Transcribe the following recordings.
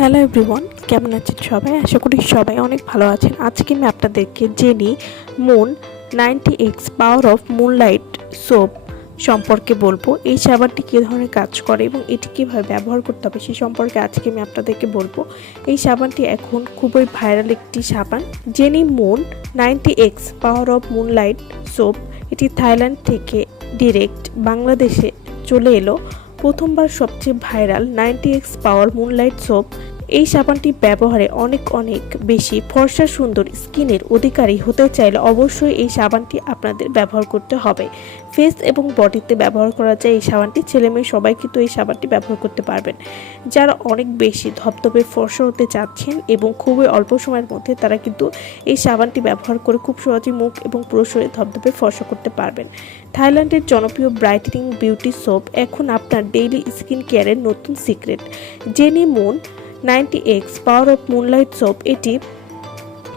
Hello everyone, কেমন আছেন সবাই? আশা করি সবাই অনেক ভালো আছেন। আজকে আমি আপনাদেরকে jenny moon 90x power of moonlight soap সম্পর্কে বলবো। এই সাবানটি কী ধরনের কাজ করে এবং এটি কীভাবে ব্যবহার করতে হবে সেই সম্পর্কে আজকে আমি আপনাদেরকে বলবো। এই সাবানটি এখন খুবই ভাইরাল একটি সাবান, jenny moon 90x power of moonlight soap. এটি থাইল্যান্ড থেকে ডিরেক্ট বাংলাদেশে চলে এলো। প্রথমবার সবচেয়ে ভাইরাল 90x পাওয়ার মুনলাইট সোপ। এই সাবানটি ব্যবহারে অনেক বেশি ফর্সা সুন্দর স্কিনের অধিকারী হতে চাইলে অবশ্যই এই সাবানটি আপনাদের ব্যবহার করতে হবে। ফেস এবং বডিতে ব্যবহার করা যায় এই সাবানটি। ছেলে মেয়ে সবাই কিন্তু এই সাবানটি ব্যবহার করতে পারবেন। যারা অনেক বেশি ধপধপে ফর্সা হতে চাচ্ছেন এবং খুবই অল্প সময়ের মধ্যে, তারা কিন্তু এই সাবানটি ব্যবহার করে খুব সহজেই মুখ এবং পুরো শরীর ধপধপে ফর্সা করতে পারবেন। থাইল্যান্ডের জনপ্রিয় ব্রাইটেনিং বিউটি সোপ এখন আপনার ডেইলি স্কিন কেয়ারের নতুন secret. Jenny moon 90x power of moonlight soap এটি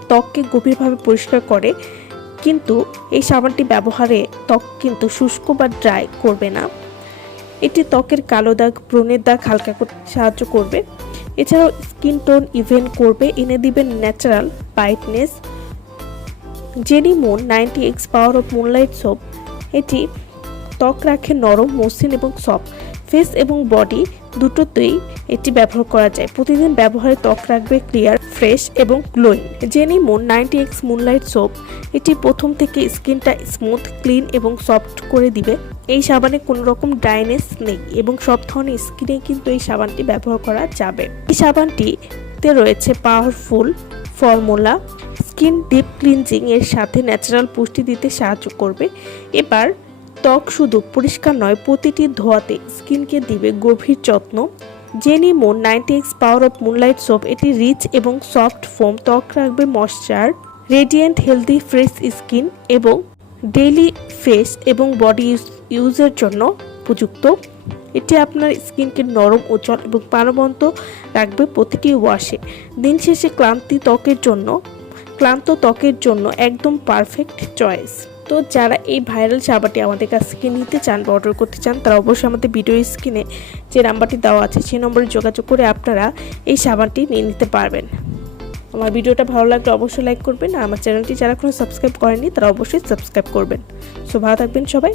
ত্বককে গভীরভাবে পরিষ্কার করে, কিন্তু এই সাবানটি ব্যবহারে ত্বক কিন্তু শুষ্ক বা ড্রাই করবে না। এটি ত্বকের কালো দাগ, ব্রণের দাগ হালকা করতে সাহায্য করবে। এছাড়াও স্কিন টোন ইভেন করবে, এনে দিবেন natural brightness. Jenny moon 90x power of moonlight soap এটি ত্বক রাখে নরম, মসৃণ এবং সফট। ফেস এবং বডি দুটোতেই এটি ব্যবহার করা যায়। প্রতিদিন ব্যবহারে ত্বক রাখবে ক্লিয়ার, ফ্রেশ এবং glowing. Jenny moon 90x moonlight soap এটি প্রথম থেকে স্কিনটা স্মুথ, ক্লিন এবং সফট করে দিবে। এই সাবানে কোনো রকম ড্রাইনেস নেই এবং সব ধরনের স্কিনে কিন্তু এই সাবানটি ব্যবহার করা যাবে। এই সাবানটিতে রয়েছে powerful formula, skin deep cleansing এর সাথে ন্যাচারাল পুষ্টি দিতে সাহায্য করবে। এবার ত্বক শুধু পরিষ্কার নয়, প্রতিটি ধোয়াতে স্কিনকে দিবে গভীর যত্ন। Jenny moon 90x power of moonlight soap এটি রিচ এবং সফট ফোম, ত্বক রাখবে moisture, radiant, healthy, fresh skin এবং ডেইলি ফেস এবং বডি ইউজের জন্য উপযুক্ত। এটি আপনার স্কিনকে নরম, উজ্জ্বল এবং প্রাণবন্ত রাখবে প্রতিটি ওয়াশে। দিন শেষে ক্লান্ত ত্বকের জন্য একদম পারফেক্ট চয়েস। তো যারা এই ভাইরাল সাবানটি আমাদের কাছ থেকে নিতে চান বা অর্ডার করতে চান, তারা অবশ্যই আমাদের ভিডিও স্ক্রিনে যে নাম্বারটি দেওয়া আছে সেই নম্বরে যোগাযোগ করে আপনারা এই সাবানটি নিয়ে নিতে পারবেন। আমার ভিডিওটা ভালো লাগলে অবশ্যই লাইক করবেন, আর আমার চ্যানেলটি যারা এখনো সাবস্ক্রাইব করেননি তারা অবশ্যই সাবস্ক্রাইব করবেন। সো ভালো থাকবেন সবাই।